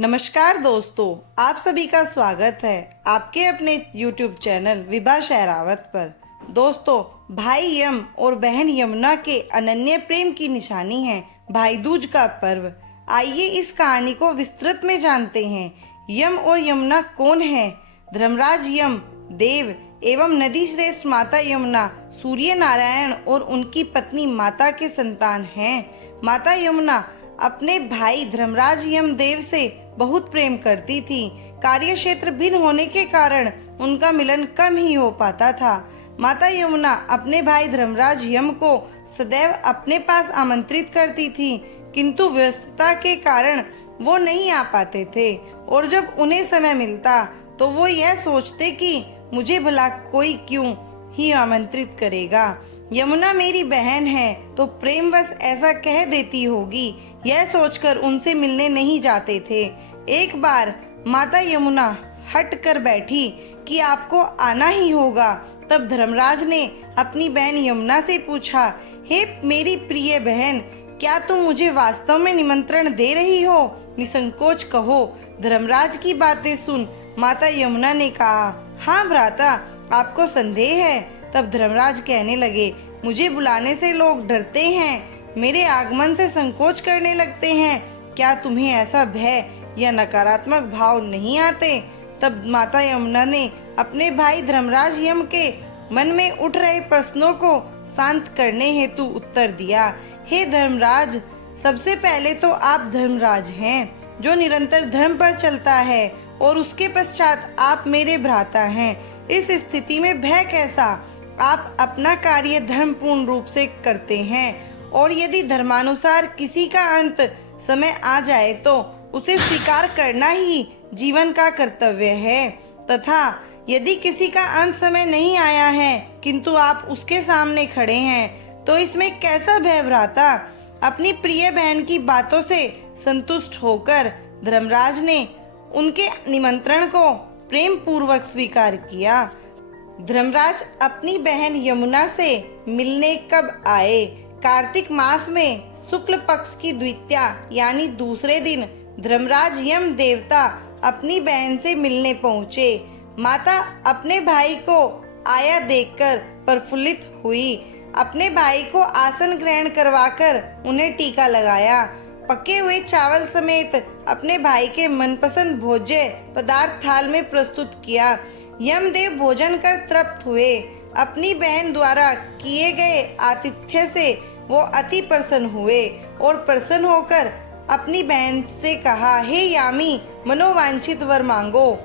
नमस्कार दोस्तों, आप सभी का स्वागत है आपके अपने YouTube चैनल विभा शेरावत पर। दोस्तों, भाई यम और बहन यमुना के अनन्य प्रेम की निशानी है भाई दूज का पर्व। आइए इस कहानी को विस्तृत में जानते हैं। यम और यमुना कौन है? धर्मराज यम देव एवं नदी श्रेष्ठ माता यमुना सूर्य नारायण और उनकी पत्नी माता के संतान हैं। माता यमुना अपने भाई धर्मराज यमदेव से बहुत प्रेम करती थी। कार्य क्षेत्र भिन्न होने के कारण उनका मिलन कम ही हो पाता था। माता यमुना अपने भाई धर्मराज यम को सदैव अपने पास आमंत्रित करती थी, किंतु व्यस्तता के कारण वो नहीं आ पाते थे और जब उन्हें समय मिलता तो वो यह सोचते कि मुझे भला कोई क्यों ही आमंत्रित करेगा। यमुना मेरी बहन है तो प्रेमवश ऐसा कह देती होगी, यह सोचकर उनसे मिलने नहीं जाते थे। एक बार माता यमुना हट कर बैठी कि आपको आना ही होगा। तब धर्मराज ने अपनी बहन यमुना से पूछा, हे मेरी प्रिय बहन, क्या तुम मुझे वास्तव में निमंत्रण दे रही हो? निसंकोच कहो। धर्मराज की बातें सुन माता यमुना ने कहा, हाँ भ्राता, आपको संदेह है? तब धर्मराज कहने लगे, मुझे बुलाने से लोग डरते हैं, मेरे आगमन से संकोच करने लगते हैं। क्या तुम्हें ऐसा भय या नकारात्मक भाव नहीं आते? तब माता यमुना ने अपने भाई धर्मराज यम के मन में उठ रहे प्रश्नों को शांत करने हेतु उत्तर दिया, हे धर्मराज, सबसे पहले तो आप धर्मराज हैं जो निरंतर धर्म पर चलता है और उसके पश्चात आप मेरे भ्राता हैं। इस स्थिति में भय कैसा? आप अपना कार्य धर्मपूर्ण रूप से करते हैं और यदि धर्मानुसार किसी का अंत समय आ जाए तो उसे स्वीकार करना ही जीवन का कर्तव्य है, तथा यदि किसी का अंत समय नहीं आया है किंतु आप उसके सामने खड़े हैं तो इसमें कैसा भय भ्राता? अपनी प्रिय बहन की बातों से संतुष्ट होकर धर्मराज ने उनके निमंत्रण को प्रेम पूर्वक स्वीकार किया। धर्मराज अपनी बहन यमुना से मिलने कब आए? कार्तिक मास में शुक्ल पक्ष की द्वितीया यानी दूसरे दिन धर्मराज यम देवता अपनी बहन से मिलने पहुँचे। माता अपने भाई को आया देखकर प्रफुल्लित हुई। अपने भाई को आसन ग्रहण करवाकर उन्हें टीका लगाया। पके हुए चावल समेत अपने भाई के मनपसंद भोज्य पदार्थ थाल में प्रस्तुत किया। यमदेव भोजन कर तृप्त हुए। अपनी बहन द्वारा किए गए आतिथ्य से वो अति प्रसन्न हुए और प्रसन्न होकर अपनी बहन से कहा, हे यामी, मनोवांछित वर मांगो।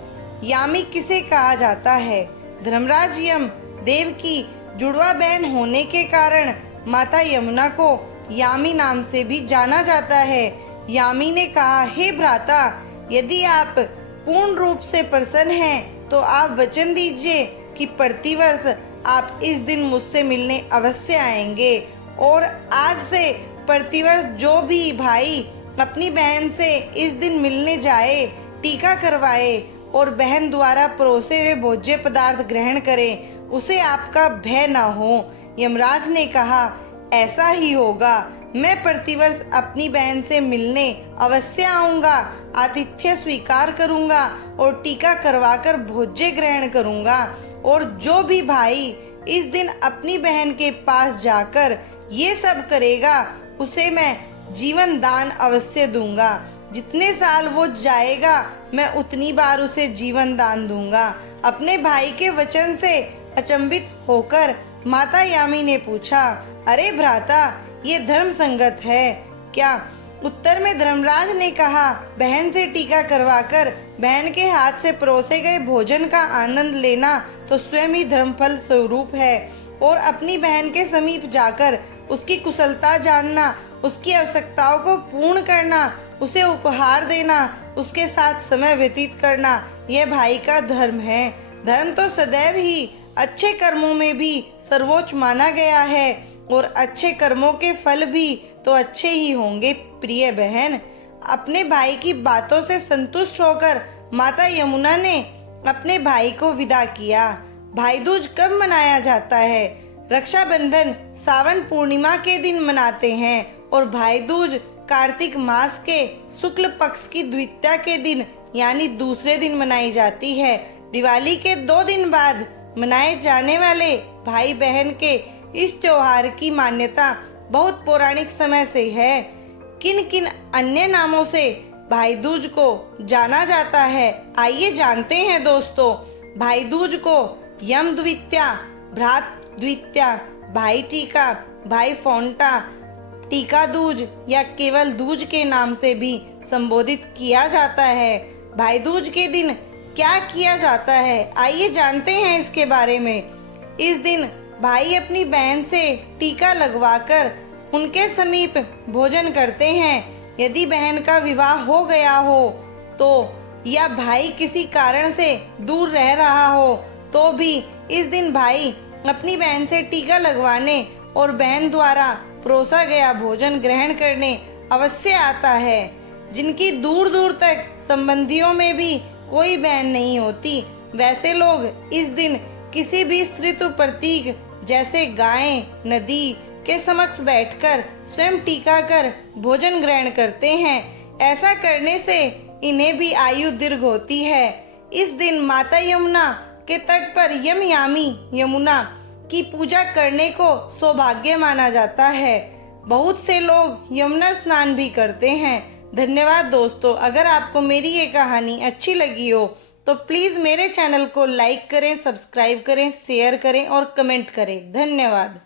यामी किसे कहा जाता है? धर्मराज यम देव की जुड़वा बहन होने के कारण माता यमुना को यामी नाम से भी जाना जाता है। यामी ने कहा, हे भ्राता, यदि आप पूर्ण रूप से प्रसन्न हैं तो आप वचन दीजिए कि प्रतिवर्ष आप इस दिन मुझसे मिलने अवश्य आएंगे और आज से प्रतिवर्ष जो भी भाई अपनी बहन से इस दिन मिलने जाए, टीका करवाए और बहन द्वारा परोसे हुए भोज्य पदार्थ ग्रहण करे, उसे आपका भय न हो। यमराज ने कहा, ऐसा ही होगा। मैं प्रतिवर्ष अपनी बहन से मिलने अवश्य आऊंगा, आतिथ्य स्वीकार करूंगा और टीका करवाकर भोज्य ग्रहण करूंगा और जो भी भाई इस दिन अपनी बहन के पास जाकर ये सब करेगा उसे मैं जीवन दान अवश्य दूंगा। जितने साल वो जाएगा मैं उतनी बार उसे जीवन दान दूंगा। अपने भाई के वचन से अचंभित होकर माता यामी ने पूछा, अरे भ्राता, ये धर्म संगत है क्या? उत्तर में धर्मराज ने कहा, बहन से टीका करवाकर बहन के हाथ से परोसे गए भोजन का आनंद लेना तो स्वयं ही धर्मफल स्वरूप है और अपनी बहन के समीप जाकर उसकी कुशलता जानना, उसकी आवश्यकताओं को पूर्ण करना, उसे उपहार देना, उसके साथ समय व्यतीत करना, यह भाई का धर्म है। धर्म तो सदैव ही अच्छे कर्मों में भी सर्वोच्च माना गया है और अच्छे कर्मों के फल भी तो अच्छे ही होंगे। प्रिय बहन, अपने भाई की बातों से संतुष्ट होकर माता यमुना ने अपने भाई को विदा किया। भाई दूज कब मनाया जाता है? रक्षाबंधन सावन पूर्णिमा के दिन मनाते हैं और भाई दूज कार्तिक मास के शुक्ल पक्ष की द्वितीया के दिन यानी दूसरे दिन मनाई जाती है। दिवाली के 2 दिन बाद मनाए जाने वाले भाई बहन के इस त्योहार की मान्यता बहुत पौराणिक समय से है। किन किन अन्य नामों से भाई दूज को जाना जाता है, आइए जानते हैं दोस्तों। भाई दूज को यम द्वितीया, भ्रात द्वितीया, भाई टीका, भाई फोंटा, टीका दूज या केवल दूज के नाम से भी संबोधित किया जाता है। भाई दूज के दिन क्या किया जाता है, आइए जानते हैं इसके बारे में। इस दिन भाई अपनी बहन से टीका लगवाकर उनके समीप भोजन करते हैं। यदि बहन का विवाह हो गया हो तो या भाई किसी कारण से दूर रह रहा हो तो भी इस दिन भाई अपनी बहन से टीका लगवाने और बहन द्वारा परोसा गया भोजन ग्रहण करने अवश्य आता है। जिनकी दूर दूर तक संबंधियों में भी कोई बहन नहीं होती, वैसे लोग इस दिन किसी भी स्त्रीत्व प्रतीक जैसे गाय, नदी के समक्ष बैठकर स्वयं टीका कर भोजन ग्रहण करते हैं। ऐसा करने से इन्हें भी आयु दीर्घ होती है। इस दिन माता यमुना के तट पर यमयामी यमुना की पूजा करने को सौभाग्य माना जाता है। बहुत से लोग यमुना स्नान भी करते हैं। धन्यवाद दोस्तों। अगर आपको मेरी ये कहानी अच्छी लगी हो तो प्लीज़ मेरे चैनल को लाइक करें, सब्सक्राइब करें, शेयर करें और कमेंट करें। धन्यवाद।